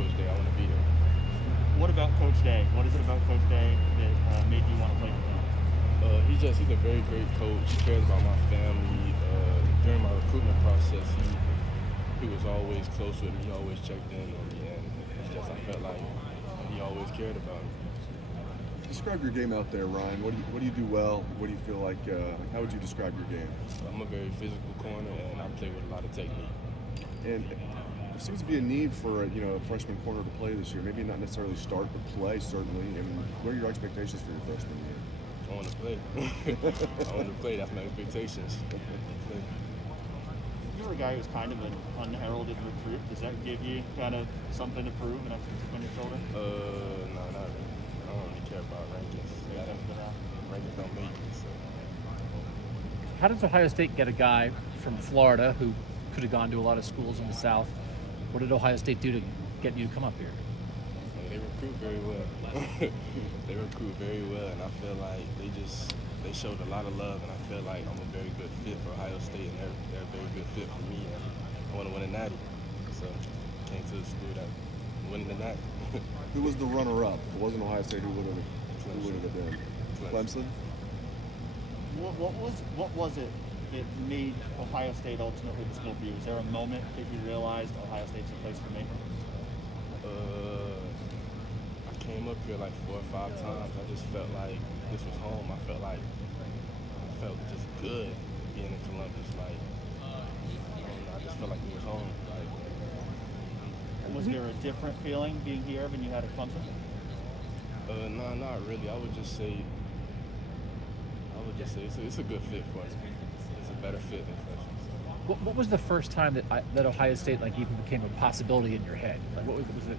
Coach Day. I want to be here. What about Coach Day? What is it about Coach Day that made you want to play for him? He's a very great coach. He cares about my family. During my recruitment process, he was always close with me. He always checked in on me, and it's just I felt like he always cared about me. Describe your game out there, Ryan. What do you do well? What do you feel like? How would you describe your game? I'm a very physical corner, and I play with a lot of technique. And there seems to be a need for a freshman corner to play this year. Maybe not necessarily start, but play certainly. And what are your expectations for your freshman year? I want to play. I want to play. That's my expectations. Play. You were a guy who was kind of an unheralded recruit. Does that give you kind of something to prove and extra chip on your shoulder? No, not really. I don't really care about rankings. Rankings don't make me. So. How does Ohio State get a guy from Florida who could have gone to a lot of schools in the South? What did Ohio State do to get you to come up here? They recruit very well. They recruit very well, and I feel like they showed a lot of love, and I feel like I'm a very good fit for Ohio State, and they're a very good fit for me. And I want to win a natty, so I came to the school that winning the natty. Who was the runner-up? If it wasn't Ohio State, who would it have been? Clemson? What was it that made Ohio State ultimately the school for you? Was there a moment that you realized Ohio State's a place for me? I came up here like 4 or 5 times. I just felt like this was home. I felt just good being in Columbus. Like I just felt like it was home. Like Was there a different feeling being here than you had at Clemson? no, not really. I would just say it's a good fit for us. It's a better fit than Clemson. What was the first time that Ohio State like even became a possibility in your head? Like, what was it?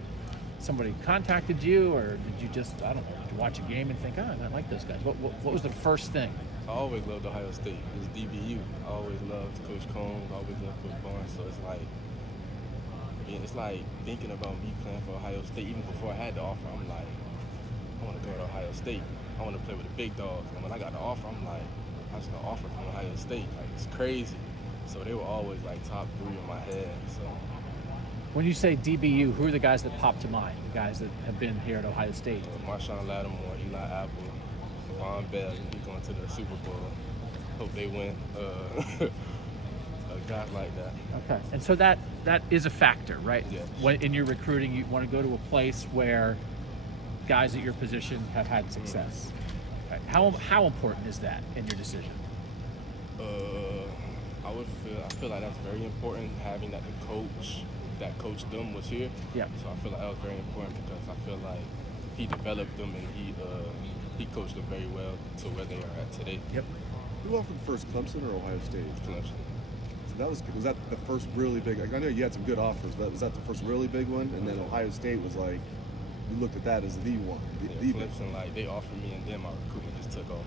Somebody contacted you, or did you just, I don't know, did you watch a game and think, I like those guys? What was the first thing? I always loved Ohio State. It's DBU. I always loved Coach Combs. I always loved Coach Barnes. So it's like thinking about me playing for Ohio State. Even before I had the offer, I'm like, I want to go to Ohio State. I want to play with the big dogs. And when I got the offer, I'm like, I just got an offer from Ohio State. Like, it's crazy. So they were always like top 3 in my head. So. When you say DBU, who are the guys that pop to mind? The guys that have been here at Ohio State? Marshawn Lattimore, Eli Apple, Von Bell. He's going to the Super Bowl. Hope they win. A guy like that. Okay, and so that is a factor, right? Yes. When in your recruiting, you want to go to a place where guys at your position have had success. Right. How important is that in your decision? I feel like that's very important, having that that coach them was here. Yeah. So I feel like that was very important because I feel like he developed them and he coached them very well to where they are at today. Yep. Who offered first, Clemson or Ohio State? Clemson. So was that the first really big? I know you had some good offers, but was that the first really big one? And then Ohio State was like, you looked at that as the one, the big. Clemson, like they offered me, and then my recruitment just took off.